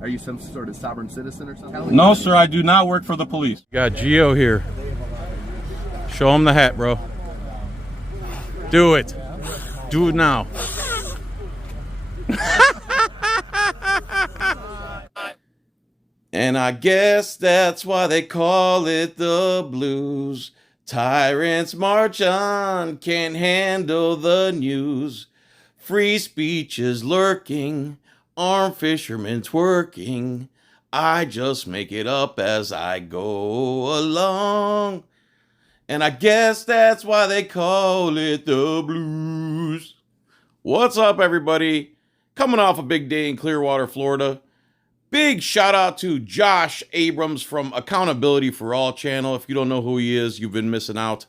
Are you some sort of sovereign citizen or something? No, sir, I do not work for the police. Got Gio here. Show him the hat, bro. Do it. Do it now. And I guess that's why they call it the blues. Tyrants march on, can't handle the news. Free speech is lurking, armed fishermen twerking. I just make it up as I go along. And I guess that's why they call it the blues. What's up, everybody? Coming off a big day in Clearwater, Florida. Big shout out to Josh Abrams from Accountability for All channel. If you don't know who he is, you've been missing out.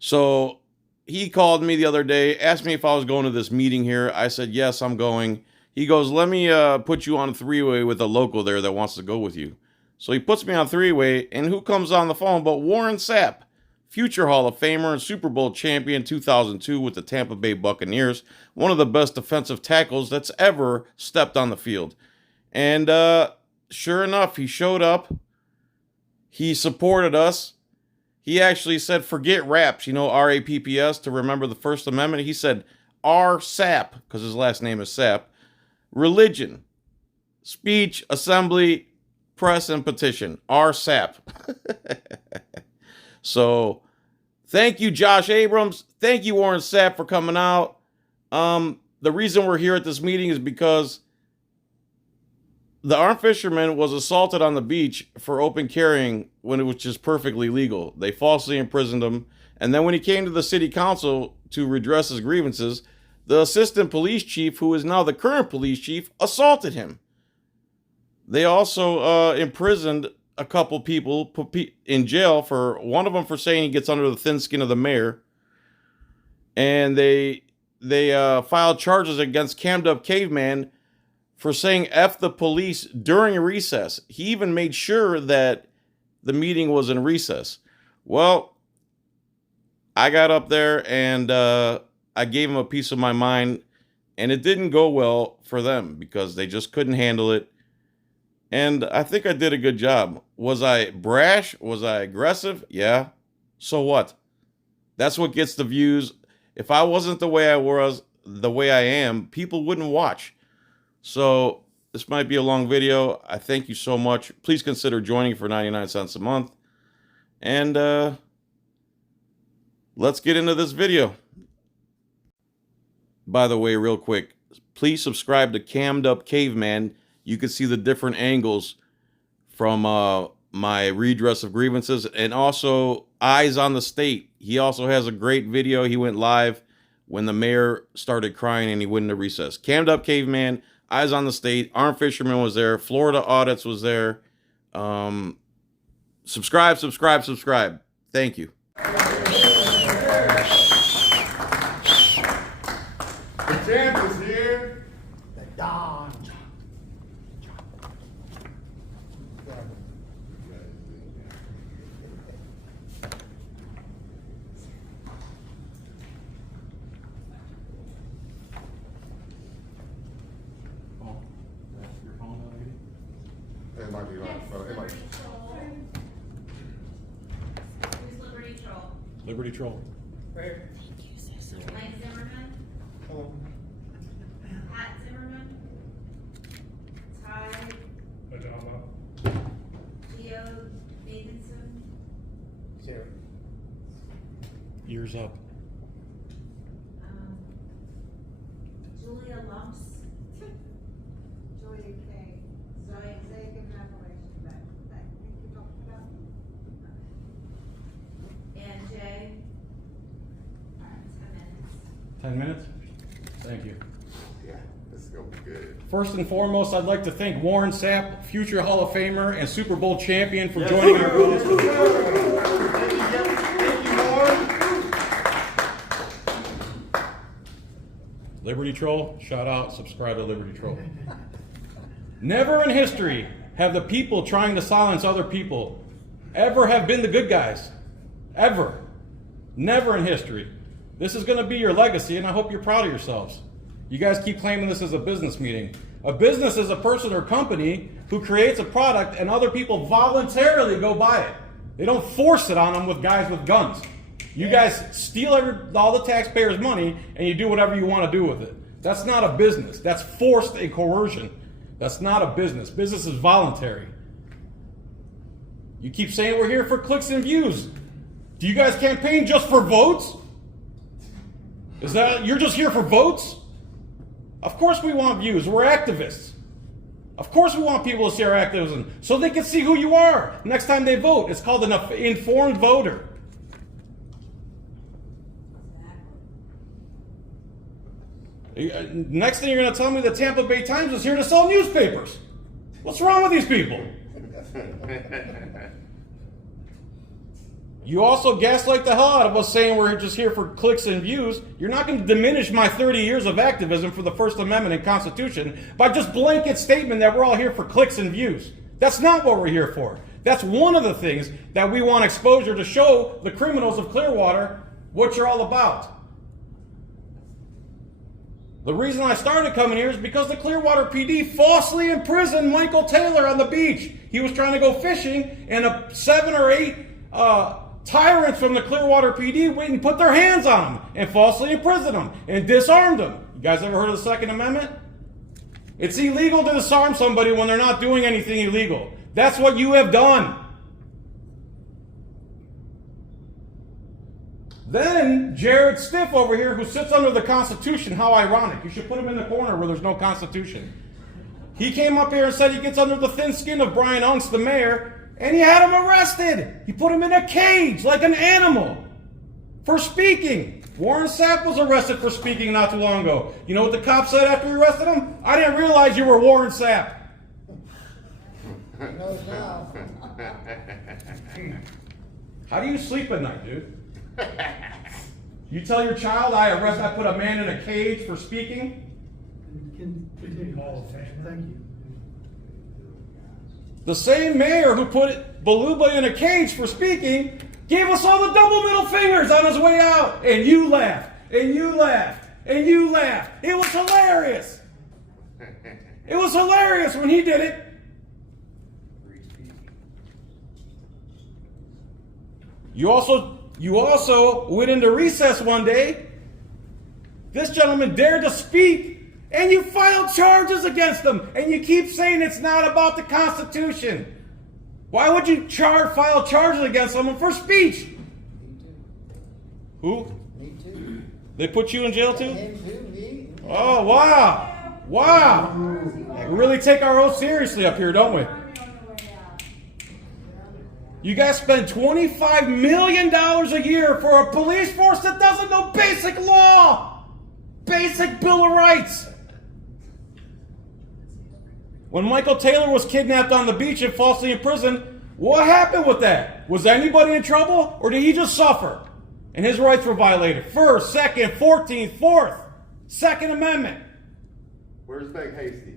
So he called me the other day, asked me if I was going to this meeting here. I said, yes, I'm going. He goes, let me put you on a three-way with a local there that wants to go with you. So he puts me on three-way, and who comes on the phone but Warren Sapp, future Hall of Famer and Super Bowl champion 2002 with the Tampa Bay Buccaneers, one of the best defensive tackles that's ever stepped on the field. And sure enough, he showed up. He supported us. He actually said, forget raps, you know, R-A-P-P-S, to remember the First Amendment. He said, R-Sapp, because his last name is Sapp. Religion, speech, assembly, press, and petition. R-Sapp. So, thank you, Josh Abrams. Thank you, Warren Sapp, for coming out. The reason we're here at this meeting is because the Armed Fisherman was assaulted on the beach for open carrying when it was just perfectly legal. They falsely imprisoned him. And then when he came to the city council to redress his grievances, the assistant police chief, who is now the current police chief, assaulted him. They also imprisoned a couple people, put in jail for one of them for saying he gets under the thin skin of the mayor. And they filed charges against Up Caveman for saying F the police during a recess. He even made sure that the meeting was in recess. Well, I got up there and I gave him a piece of my mind, and it didn't go well for them because they just couldn't handle it. And I think I did a good job. Was I brash? Was I aggressive? Yeah. So what? That's what gets the views. If I wasn't the way I was, the way I am, people wouldn't watch. So this might be a long video. I thank you so much. Please consider joining for 99 cents a month. And let's get into this video. By the way, real quick, please subscribe to Up Caveman. You can see the different angles from my redress of grievances, and also Eyes on the State. He also has a great video. He went live when the mayor started crying and he went into recess. Up Caveman, Eyes on the State, Armed Fisherman was there, Florida Audits was there. Subscribe. Thank you. The champ is here. The Don. It might be right, so it might. Who's Liberty Troll? Liberty Troll. Mike Zimmerman? Hello. Pat Zimmerman? Ty? Adama. Gio Nathanson? Sarah. Ears up. Julia Lumps? Julia K. Zoe, give an appellation that you talked about. And Jay? 10 minutes. 10 minutes? Thank you. Yeah, this is gonna be good. First and foremost, I'd like to thank Warren Sapp, future Hall of Famer and Super Bowl champion, for joining our group. Thank you, Warren. Liberty Troll, shout out, subscribe to Liberty Troll. Never in history have the people trying to silence other people ever have been the good guys. Ever. Never in history. This is going to be your legacy, and I hope you're proud of yourselves. You guys keep claiming this as a business meeting. A business is a person or company who creates a product and other people voluntarily go buy it. They don't force it on them with guys with guns. You guys steal all the taxpayers' money and you do whatever you want to do with it. That's not a business. That's forced and coercion. That's not a business. Business is voluntary. You keep saying we're here for clicks and views. Do you guys campaign just for votes? Is that, you're just here for votes? Of course we want views. We're activists. Of course we want people to see our activism so they can see who you are next time they vote. It's called an informed voter. Next thing you're going to tell me the Tampa Bay Times is here to sell newspapers. What's wrong with these people? You also gaslight the hell out of us saying we're just here for clicks and views. You're not going to diminish my 30 years of activism for the First Amendment and Constitution by just blanket statement that we're all here for clicks and views. That's not what we're here for. That's one of the things that we want exposure to show the criminals of Clearwater what you're all about. The reason I started coming here is because the Clearwater PD falsely imprisoned Michael Taylor on the beach. He was trying to go fishing, and 7 or 8 tyrants from the Clearwater PD went and put their hands on him and falsely imprisoned him and disarmed him. You guys ever heard of the Second Amendment? It's illegal to disarm somebody when they're not doing anything illegal. That's what you have done. Then Jared Stiff over here, who sits under the Constitution, how ironic. You should put him in the corner where there's no Constitution. He came up here and said he gets under the thin skin of Brian Unks, the mayor, and he had him arrested. He put him in a cage like an animal for speaking. Warren Sapp was arrested for speaking not too long ago. You know what the cop said after he arrested him? I didn't realize you were Warren Sapp. How do you sleep at night, dude? You tell your child I put a man in a cage for speaking? Continue. Thank you. The same mayor who put Beluba in a cage for speaking gave us all the double middle fingers on his way out. And you laughed, and you laughed, and you laughed. It was hilarious. It was hilarious when he did it. You also went into recess one day. This gentleman dared to speak, and you filed charges against him, and you keep saying it's not about the Constitution. Why would you file charges against someone for speech? Me too. Who? Me too. They put you in jail too? Him too, me. Oh, wow. Wow. We really take our oath seriously up here, don't we? You guys spend $25 million a year for a police force that doesn't know basic law, basic Bill of Rights. When Michael Taylor was kidnapped on the beach and falsely imprisoned, what happened with that? Was anybody in trouble, or did he just suffer? And his rights were violated. First, Second, 14th, 4th, Second Amendment. Where's Beck Hasty?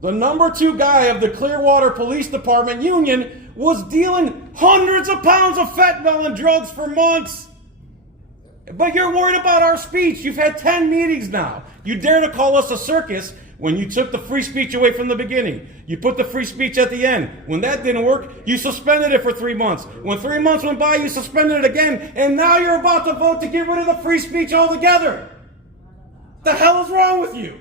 The number 2 guy of the Clearwater Police Department union was dealing hundreds of pounds of fentanyl and drugs for months. But you're worried about our speech. You've had 10 meetings now. You dare to call us a circus when you took the free speech away from the beginning. You put the free speech at the end. When that didn't work, you suspended it for 3 months. When 3 months went by, you suspended it again. And now you're about to vote to get rid of the free speech altogether. The hell is wrong with you?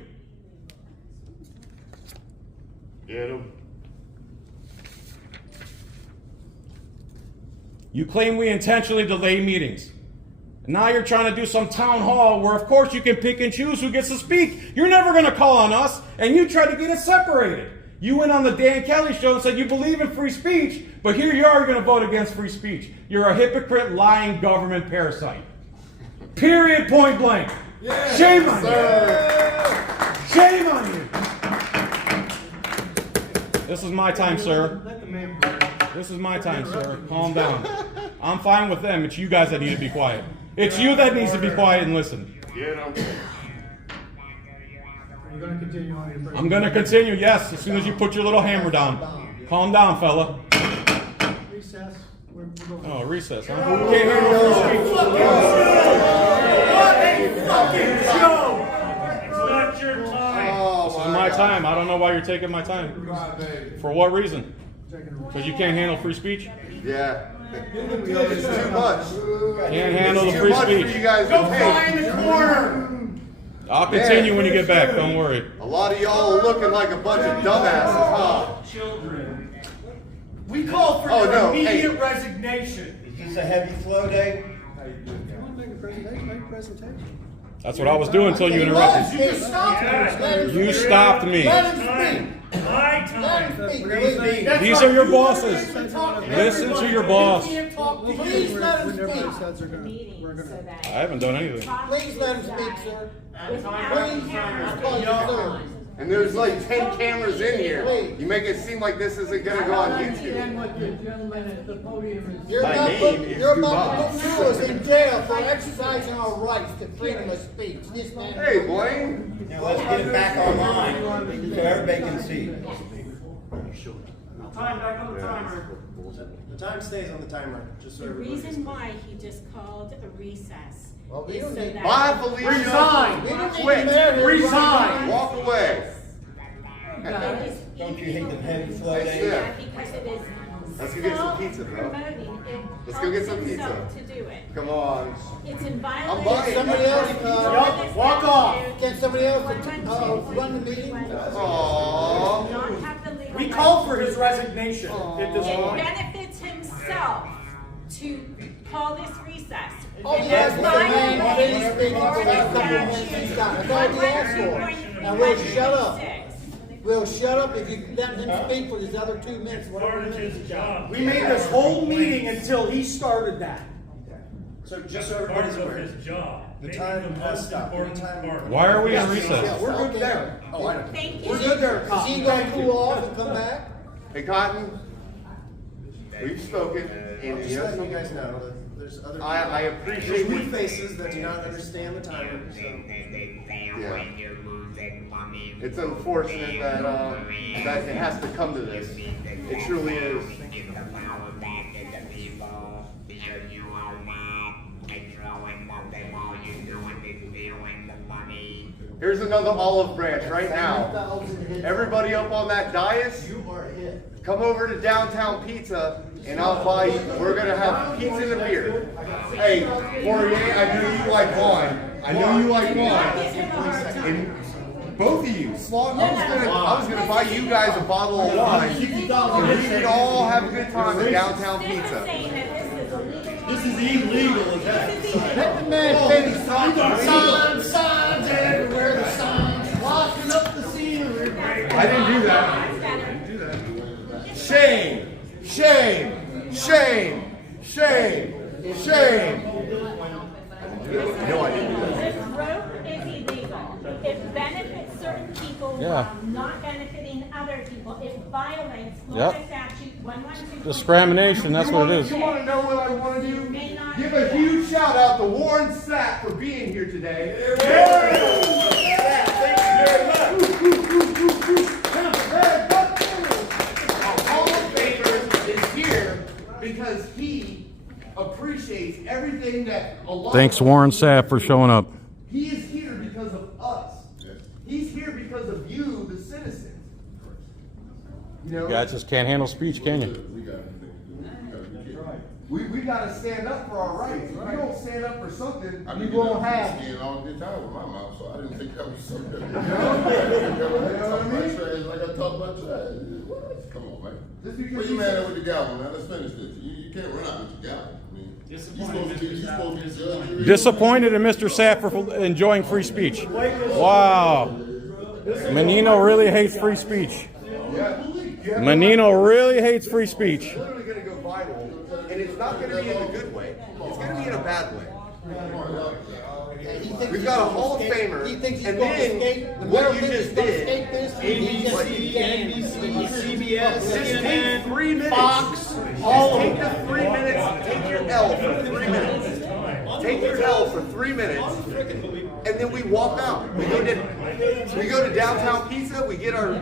Get him. You claim we intentionally delay meetings. And now you're trying to do some town hall where, of course, you can pick and choose who gets to speak. You're never going to call on us, and you try to get it separated. You went on the Dan Kelly show and said you believe in free speech, but here you are going to vote against free speech. You're a hypocrite, lying government parasite. Period, point blank. Yeah, shame on you. Shame on you. This is my time, sir. Let the man breathe. This is my time, sir. Calm down. I'm fine with them. It's you guys that need to be quiet. It's you that needs to be quiet and listen. Get him. You're going to continue on your break. I'm going to continue, yes, as soon as you put your little hammer down. Calm down, fella. Recess. We're going. Oh, recess, huh? Can't hear you. Joe! It's not your time. Oh, This is my time. I don't know why you're taking my time. God, baby. For what reason? Because you can't handle free speech? Yeah. It's too much. Can't handle the It's too free much for speech. you guys Go to find take. the corner. I'll continue when you get back. Don't worry. A lot of y'all are looking like a bunch of dumbasses, huh? Children. We call for Oh, your no, immediate hey. resignation. Is this a heavy flow day? You want to make a presentation, make a presentation. That's what I was doing until you interrupted. You just stopped me. You stopped me. Let him speak. My time. That's These right. are your You bosses. want to talk to Listen to everybody, your but boss. you can't talk to you. Please let him Whenever speak. it says they're gonna, Meeting we're so gonna. that. I haven't done anything. Please let him speak, sir. Without cameras on. And there's like 10 cameras in here. You make it seem like this isn't gonna go on YouTube. What the gentleman at the podium is. You're My about name to is you're about Dubois. to put us in jail for exercising our rights to freedom of speech. This man. Hey, Blaine. Now let's get it back online so everybody can see. Time back on the timer. The time stays on the timer, just so The everybody. reason why he just called a recess Well, we is don't so need- that. Bye, Felicia. Resign. We don't need Quit. the mayor here. Resign. Walk away. Don't you hate the heavy flow That's day? it. Yeah, because it is. Let's go get some pizza, bro. Self-promoting. It Let's go get helps some himself pizza. To do it. Come on. It's in buying violation. Somebody else, Yup, walk off. Can somebody else run the meeting? Aww. Not have the legal We right called to for his do it. resignation at this It point. benefits himself to call this recess. All he asked for, man, please speak for that couple minutes he's got. That's all he asked for. Now we'll shut up. We'll shut up if you let him speak for these other 2 minutes, whatever minutes he's got. We made this whole meeting until he started that. So just so everybody's aware, the time has stopped. Anytime. Why are we in Yeah, recess? we're good there. Oh, I know. Thank We're you. good there, Is Cotton. he gonna cool off and come back? Hey, Cotton. We've spoken. And Just letting you guys know that there's other. I appreciate There's new you. faces that do not understand the timer, so. Yeah. It's unfortunate that that it has to come to this. It truly is. Here's another olive branch right now. Everybody up on that dais, come over to Downtown Pizza and I'll buy you. We're gonna have pizza and a beer. Hey, Poirier, I know you like wine. I know you like wine. And both of you, I was gonna buy you guys a bottle of wine. And we could all have a good time at Downtown Pizza. This is illegal. Let the man finish talking. Signs everywhere, the signs, blocking up the scenery. I didn't do that. Shame, shame, shame, shame, shame. No, I didn't do that. This rope is illegal. It benefits certain people Yeah. while not benefiting other people. It violates Yep. Florida statute 112. Discrimination, that's what it is. You want to know what I want to do? May not- Give a huge shout out to Warren Sapp for being here today. Hall of Famer is here because he appreciates everything that a lot Thanks, of Warren Sapp, for showing up. He is here because of us. He's here because of you, the citizens. You know, You guys just can't handle speech, can you? we got to stand up for our rights. If we don't stand up for something, I we did won't that have. skin all the time with my mouth, so I didn't think that was so good. You know what I mean? Trash like I talk about trash. Come on, man. Just because Where you you mad said- at with the gavel, man? Let's finish this. You can't run out with your gavel. I mean, you supposed to be judge. Disappointed in Mr. Sapp for enjoying free speech. Wow. Menino really hates free speech. Menino really hates free speech. It's literally going to go viral, and it's not going to be in a good way. It's going to be in a bad way. We've got a Hall of Famer, He thinks he's and gonna then escape. The what mayor you thinks just he's gonna did. escape this. CBS, Just take 3 minutes. Fox, All take the 3 minutes. Take your L for 3 minutes. Take your L for 3 minutes. and then we walk out. We go to downtown pizza, we get our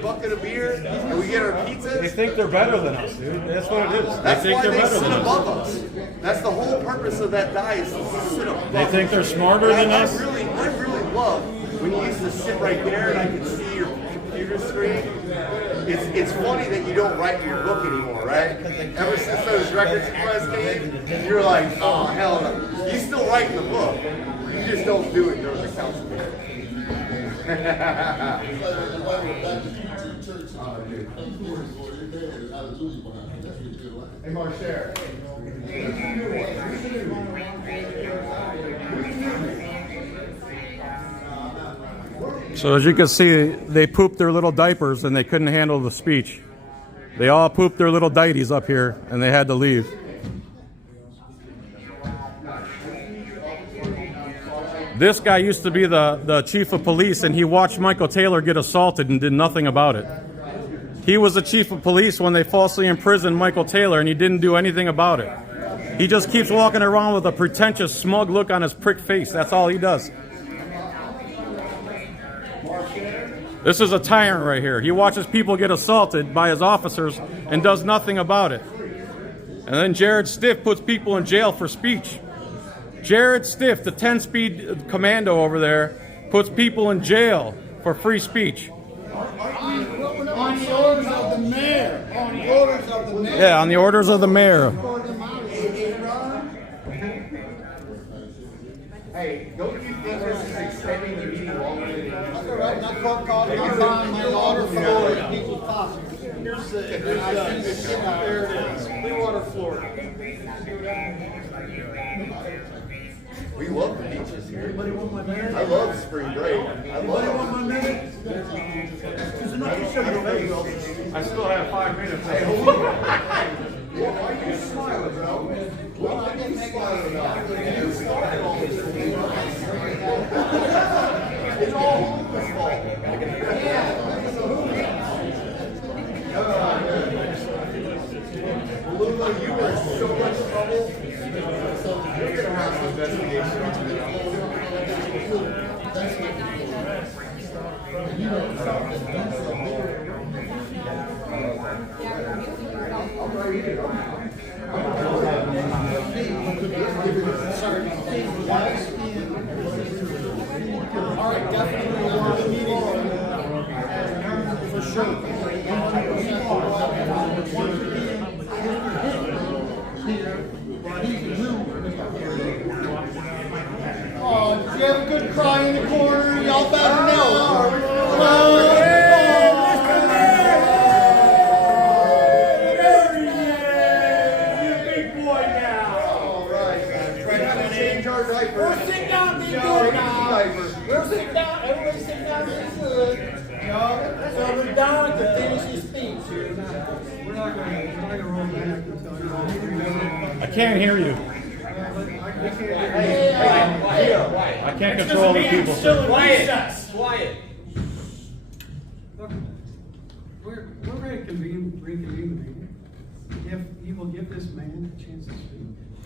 bucket of beer, and we get our pizza. They think they're better than us, dude. That's what it is. That's they think why they're they better sit than above us. us. That's the whole purpose of that dice, is to sit above They think they're smarter than us. I really love when you used to sit right there and I could see your computer screen. It's funny that you don't write your book anymore, right? Ever since those records press came, you're like, oh hell no. You still write the book. You just don't do it during the council meeting. Hey, Marshall. So as you can see, they pooped their little diapers and they couldn't handle the speech. They all pooped their little dighties up here and they had to leave. This guy used to be the chief of police, and he watched Michael Taylor get assaulted and did nothing about it. He was the chief of police when they falsely imprisoned Michael Taylor, and he didn't do anything about it. He just keeps walking around with a pretentious, smug look on his prick face. That's all he does. This is a tyrant right here. He watches people get assaulted by his officers and does nothing about it. And then Jared Stiff puts people in jail for speech. Jared Stiff, the 10-speed commando over there, puts people in jail for free speech. On the orders of the mayor. On the orders of the mayor. Yeah, on the orders of the mayor. Hey, don't you think this is extending the meeting longer than it needs to? That's all right. That court called me on my order for people's possums. Here's there it is. Clearwater, Florida. We love the beaches here. I love spring break. I love it. I still have 5 minutes. Why are you smiling, bro? Well, I didn't smile enough. You started all this. It's all Luca's fault. Luca, you are in so much trouble. You're going to have some investigation on this. All right, definitely we'll have a meeting for sure. Oh, did you have a good cry in the corner? Y'all better know. We're sitting down, be good now. We're sitting down, everybody sitting down, be good. So we're down to finish his speech. We're not gonna roll back until you. I can't hear you. I can't control the people. Quiet. Look, we're ready to reconvene the meeting. If you will give this man a chance to speak.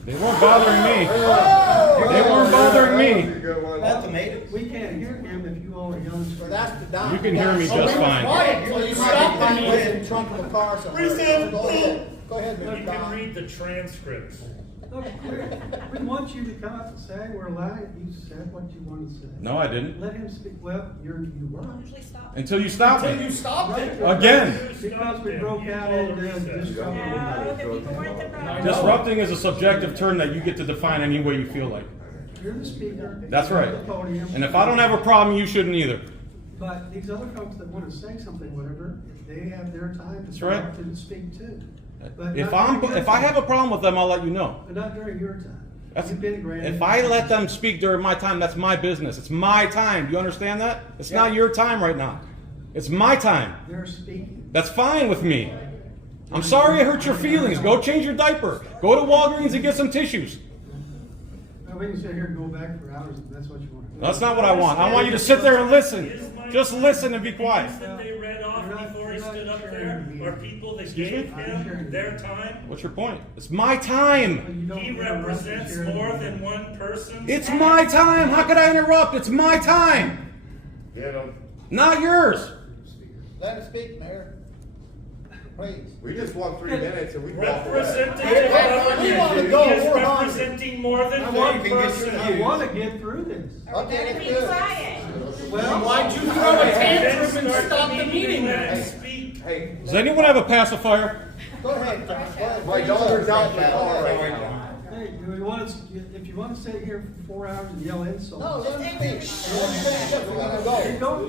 They weren't bothering me. They weren't bothering me. Ultimatum. We can't hear him if you all are yelling. So that's the down. You can hear me just fine. Well, you stopped me in the trunk of the car somewhere. Go ahead. Go ahead, You Mr. can Don. read the transcripts. Look, we want you to come up and say, we're allowed, you said what you wanted to say. No, I didn't. Let him speak, well, you were. Until you stopped You me. stopped it. Again. Because we broke out into disruption. No, the people weren't the Disrupting is a subjective term that you get to define any way you feel like. You're the speaker. That's you're right. at the podium. And if I don't have a problem, you shouldn't either. But these other folks that want to say something, whatever, they have their time to right. talk and speak too. But If not during your I time. have a problem with them, I'll let you know. But not during your time. That's, You've been granted. if I let them speak during my time, that's my business. It's my time. Do you understand that? It's not your time right now. It's my time. They're speaking. That's fine with me. I'm sorry I hurt your feelings. Go change your diaper. Go to Walgreens and get some tissues. Well, we can sit here and go back for hours if that's what you want to do. That's not what I want. I want you to sit there and listen. Just listen and be quiet. That they read off before he stood up there. are people that gave him their time. What's your point? It's my time. He represents more than one person. It's my time. How could I interrupt? It's my time. Get him. Not yours. Let him speak, Mayor. Please. We just want 3 minutes and we walk away. Representative of We want to he go. is We're hungry. representing more than I one want, person. I want to get through this. Okay, Be good. quiet. Well, Why'd you throw a tantrum and stop the meeting then? Speak. Hey, Does anyone have a pacifier? Go ahead, John. Go ahead. my daughter's out in the car right now. hey, do we want to, if you want to sit here for 4 hours and yell insults. No, let him speak. Let him finish up. We're gonna Keep go.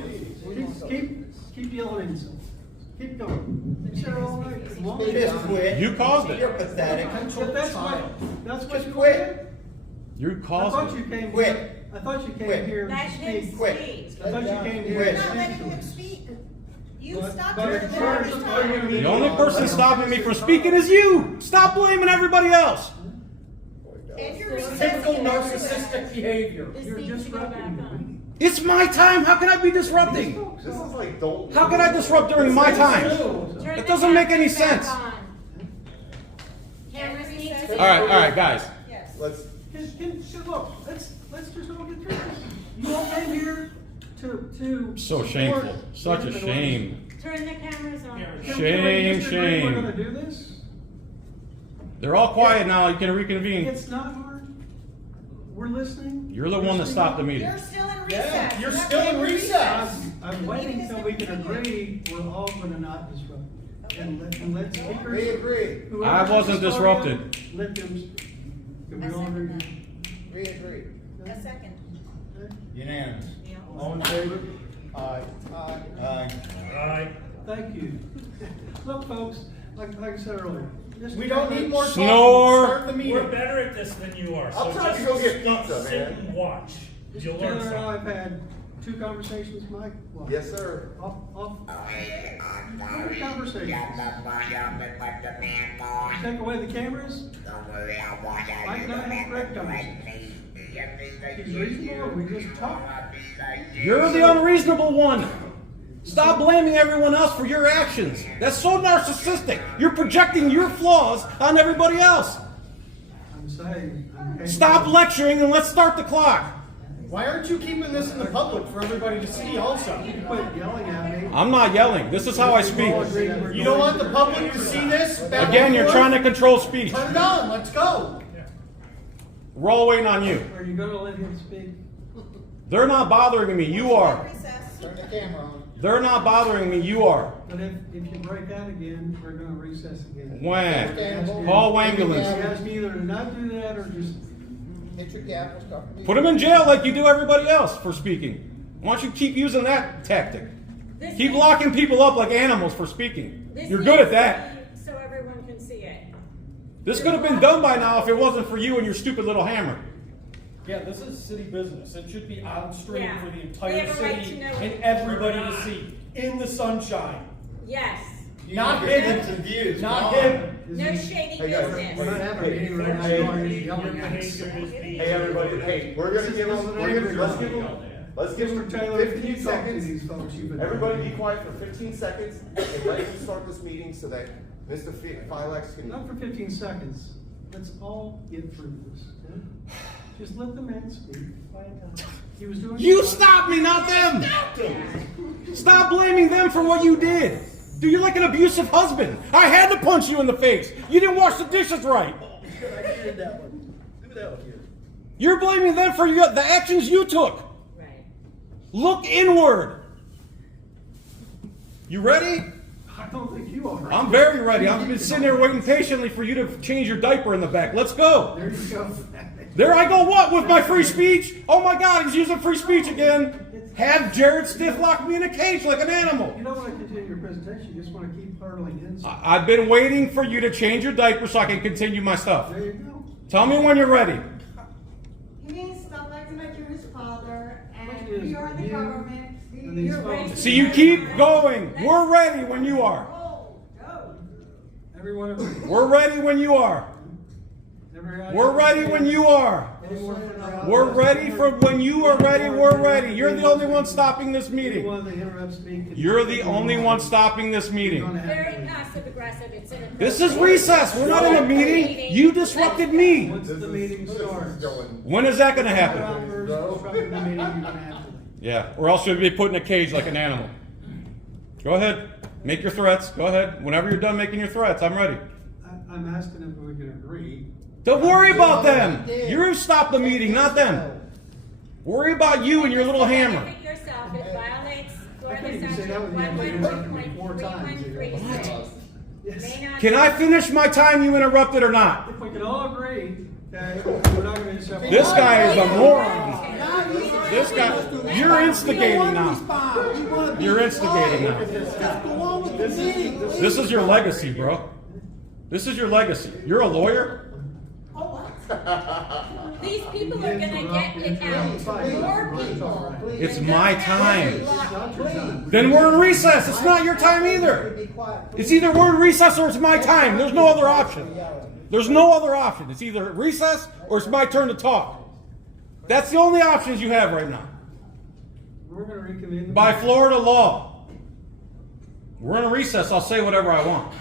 going. Keep yelling insults. Keep going. Sit there all night. As long as- Just quit. You caused it. You're pathetic. But that's what Just you quit. did? You I caused thought it. you came Quit. here. I thought you came Quit. here Let to him speak. Quit. speak. I thought you came here Quit. to Not letting speak to him us. speak. You But- stopped but her in the terms first of time. arguing- The only person stopping me from speaking is you. Stop blaming everybody else. And you're Typical recessing narcissistic behavior. This You're needs to go back disrupting me. on. It's my time. How can I be disrupting? This is like Dalton. How can I disrupt during my time? Turn It the doesn't make any cameras back sense. on. Cameras need to be. All right, guys. Yes. Let's, Look, let's just all get through this. You all came here to. So support shameful. Such a legitimate shame. Turn the cameras on. orders. Can we Shame, disagree shame. We're gonna do this? They're all quiet now. You can reconvene. It's not hard. We're listening. You're the one that stopped the meeting. You're still in recess. Yeah, you're not still in being recess. I'm waiting until we can agree we're all gonna not disrupt. And let speakers. We agree. whoever I wasn't wants to start disrupted. in, let them speak. Can we I all second agree? We agree. A second. Unanimous. Yeah. All in favor? Aye. Aye. Aye. Thank you. Look, folks, like I said earlier. Mr. We don't need more talking. Snore. Start the We're meeting. better at this than you are. I'll So try to just go get pizza, sit man. and watch. Mr. You'll learn Taylor and I something. have had 2 conversations, Mike. What? yes, sir. Off. What conversations? Take away the cameras? Mike and I have correct conversations. He's reasonable, and we just talk. You're the unreasonable one. Stop blaming everyone else for your actions. That's so narcissistic. You're projecting your flaws on everybody else. I'm saying. Stop lecturing and let's start the clock. Why aren't you keeping this in the public for everybody to see also? Quit yelling at me. I'm not yelling. This is how I speak. You don't want the public to see this? Back Again, and you're forth? trying to control speech. Turn it on, let's go. We're all waiting on you. Are you gonna let him speak? They're not bothering me. You are. Turn the camera on. They're not bothering me. You are. But if you break out again, we're gonna recess again. When? Call ambulance. You guys can either not do that or just. Hit your gavel, start the meeting. Put them in jail like you do everybody else for speaking. Why don't you keep using that tactic? This Keep needs- locking people up like animals for speaking. this You're good at needs that. to be So everyone can see it. This could have been done by now if it wasn't for you and your stupid little hammer. Yeah, this is city business. It should be on stream Yeah. for the We entire have a right city to know and it. everybody to see. In the sunshine. Yes. Not Get hidden. some views. Not Come on. hidden. No shady Hey, guys. business. We're not having a meeting right now. You're already yelling at us. Hey, everybody, hey, we're gonna give them, let's give them Mr. Taylor, 15 can you talk to seconds. these folks? You've been- Everybody be quiet for 15 seconds and let him start this meeting so that Mr. Filex can. Not for 15 seconds. Let's all get through this. Okay? Just let the man speak. Quiet down. He was doing. You stop me, not them! Stop blaming them for what you did. Do you like an abusive husband? I had to punch you in the face. You didn't wash the dishes right. You're blaming them for the actions you took. Right. Look inward. You ready? I don't think you are. I'm very ready. I've been sitting there waiting patiently for you to change your diaper in the back. Let's go. There you go. There I go, what, with my free speech? Oh my God, he's using free speech again. Have Jared Stiff lock me in a cage like an animal. You don't want to continue your presentation. You just want to keep hurling in. I've been waiting for you to change your diaper so I can continue my stuff. There you go. Tell me when you're ready. He means stop acting like you're his father, What and is you're in the you government. and these You're folks? raising See, you keep going. We're ready when you are. Oh, go. Everyone agree. We're ready when you are. Every eye- We're ready when you are. We're ready for when you are ready, we're ready. You're the only one stopping this meeting. You're the only one stopping this meeting. Very passive aggressive. It's inappropriate. This is recess. We're not in a meeting. You disrupted me. Once the meeting starts. When is that going to happen? Disrupting the meeting, you're gonna have to leave. Yeah, or else you'll be put in a cage like an animal. Go ahead. Make your threats. Go ahead. Whenever you're done making your threats, I'm ready. I'm asking if we can agree. Don't worry about them. You stop the meeting, not them. Worry about you and your little hammer. Benefit yourself. It violates I couldn't Florida even say that statute with you. You interrupted me 4 times. 1.3.36. Yes. Can I finish my time you interrupted or not? If we can all agree that we're not gonna disrupt. This guy is a moron. This guy, you're instigating now. You're instigating now. This is your legacy, bro. This is your legacy. You're a lawyer? These people are gonna get it out. More people. It's my time. Then we're in recess. It's not your time either. It's either we're in recess or it's my time. There's no other option. There's no other option. It's either recess or it's my turn to talk. That's the only options you have right now. We're gonna reconvene. By Florida law. We're in a recess. I'll say whatever I want.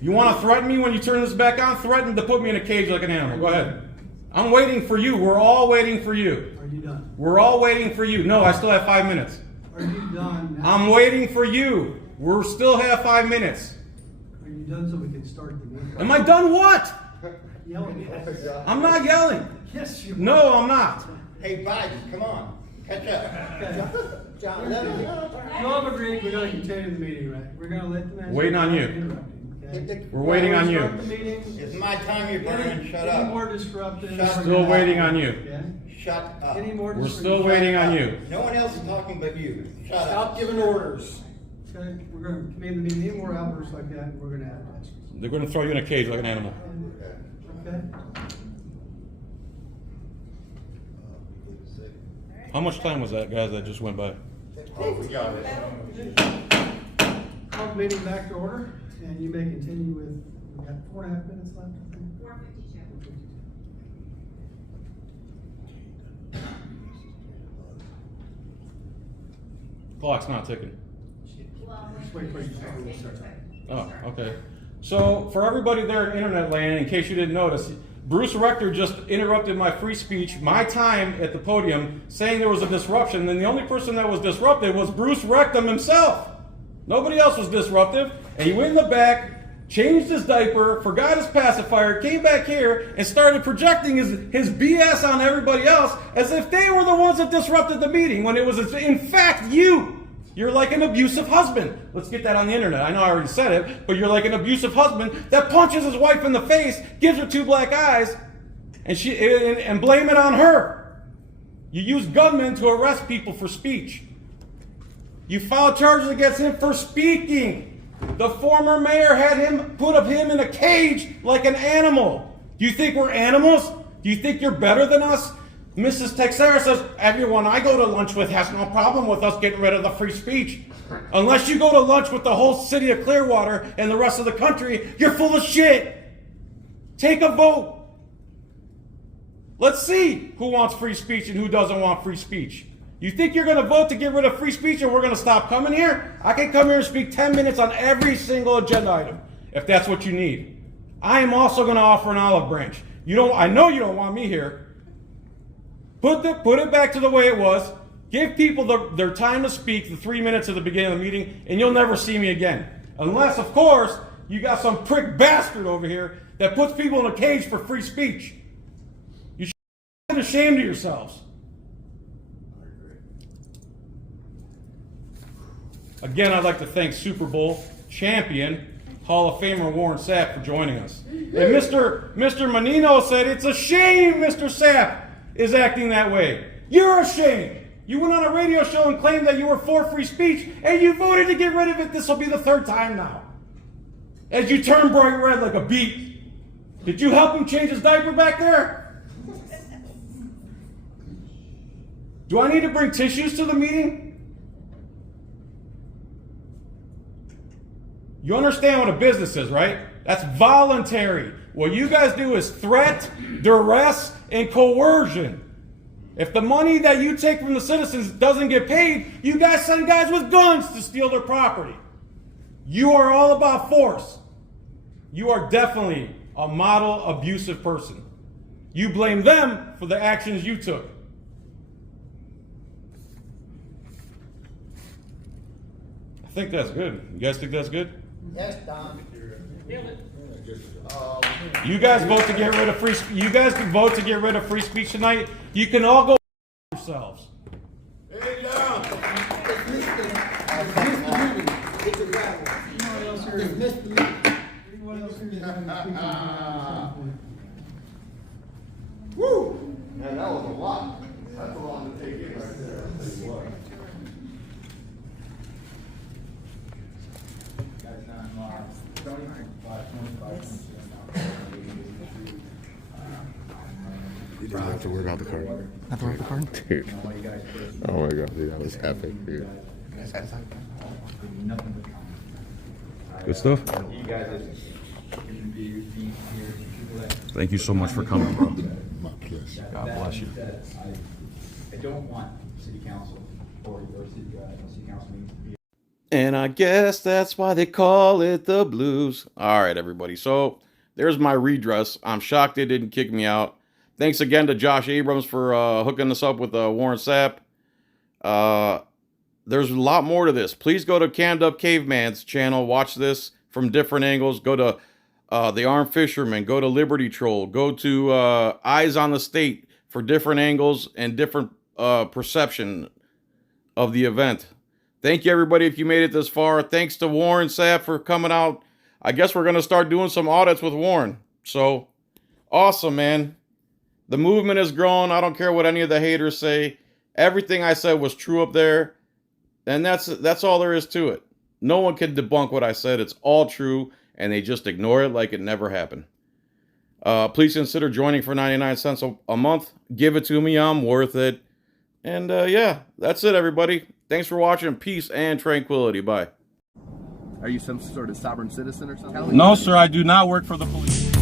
You want to threaten me when you turn this back on? Threaten to put me in a cage like an animal. Go ahead. I'm waiting for you. We're all waiting for you. Are you done? We're all waiting for you. No, I still have 5 minutes. Are you done now? I'm waiting for you. We're still have 5 minutes. Are you done so we can start the meeting? Am I done what? Yelling at us. I'm not yelling. Yes, you are. No, I'm not. Hey, Biden, come on. Catch up. Okay. John, let him. You all have agreed we're gonna continue the meeting, right? We're gonna let the man. Waiting on you. Interrupting, okay? We're waiting on you. Start the meeting. It's my time, you're burning. Shut Any up. more disruptive? Shut Still waiting on you. Okay? Shut up. Any more We're disruptive? still waiting on you. No one else is talking but you. Shut up. Stop giving orders. Okay, we're gonna convene the meeting. Any more outbursts like that, we're gonna have to ask. They're going to throw you in a cage like an animal. Okay? How much time was that, guys, that just went by? Oh, we got it. Call the meeting back to order, and you may continue with, we got 4.5 minutes left, I think. 4:52. Clock's not ticking. Just wait for you to start. Oh, okay. So, for everybody there in internet land, in case you didn't notice, Bruce Rector just interrupted my free speech, my time at the podium, saying there was a disruption, and the only person that was disrupted was Bruce Rector himself. Nobody else was disruptive, and he went in the back, changed his diaper, forgot his pacifier, came back here, and started projecting his BS on everybody else as if they were the ones that disrupted the meeting, when it was in fact you. You're like an abusive husband. Let's get that on the internet. I know I already said it, but you're like an abusive husband that punches his wife in the face, gives her 2 black eyes, and blame it on her. You use gunmen to arrest people for speech. You filed charges against him for speaking. The former mayor had him put him in a cage like an animal. Do you think we're animals? Do you think you're better than us? Mrs. Texera says, everyone I go to lunch with has no problem with us getting rid of the free speech. Unless you go to lunch with the whole city of Clearwater and the rest of the country, you're full of shit. Take a vote. Let's see who wants free speech and who doesn't want free speech. You think you're going to vote to get rid of free speech and we're going to stop coming here? I can come here and speak 10 minutes on every single agenda item, if that's what you need. I am also going to offer an olive branch. I know you don't want me here. Put it back to the way it was. Give people their time to speak, the 3 minutes at the beginning of the meeting, and you'll never see me again. Unless, of course, you got some prick bastard over here that puts people in a cage for free speech. You should be ashamed of yourselves. Again, I'd like to thank Super Bowl champion, Hall of Famer Warren Sapp for joining us. And Mr. Menino said, it's a shame Mr. Sapp is acting that way. You're ashamed. You went on a radio show and claimed that you were for free speech, and you voted to get rid of it. This will be the 3rd time now. As you turn bright red like a beet. Did you help him change his diaper back there? Do I need to bring tissues to the meeting? You understand what a business is, right? That's voluntary. What you guys do is threat, duress, and coercion. If the money that you take from the citizens doesn't get paid, you guys send guys with guns to steal their property. You are all about force. You are definitely a model abusive person. You blame them for the actions you took. I think that's good. You guys think that's good? Yes, Don. You guys vote to get rid of free. You guys can vote to get rid of free speech tonight. You can all go yourselves. Hey, down. Dismiss the meeting. It's a gavel. Dismiss the meeting. Woo! Man, that was a lot. That's a lot to take in right there. I'll tell you what. You didn't have to worry about the card. Have to worry about the card? Dude. Oh my god, dude, that was epic, dude. Good stuff. Thank you so much for coming, bro. My pleasure. God bless you. I don't want city council or city council meetings to be. And I guess that's why they call it the blues. All right, everybody. So there's my redress. I'm shocked they didn't kick me out. Thanks again to Josh Abrams for hooking us up with Warren Sapp. There's a lot more to this. Please go to Up Caveman's channel. Watch this from different angles. Go to the Armed Fisherman. Go to Liberty Troll. Go to Eyes on the State for different angles and different perception of the event. Thank you, everybody, if you made it this far. Thanks to Warren Sapp for coming out. I guess we're going to start doing some audits with Warren. So, awesome, man. The movement is growing. I don't care what any of the haters say. Everything I said was true up there. And that's all there is to it. No one can debunk what I said. It's all true. And they just ignore it like it never happened. Please consider joining for 99 cents a month. Give it to me. I'm worth it. And yeah, that's it, everybody. Thanks for watching. Peace and tranquility. Bye. Are you some sort of sovereign citizen or something? No, sir. I do not work for the police.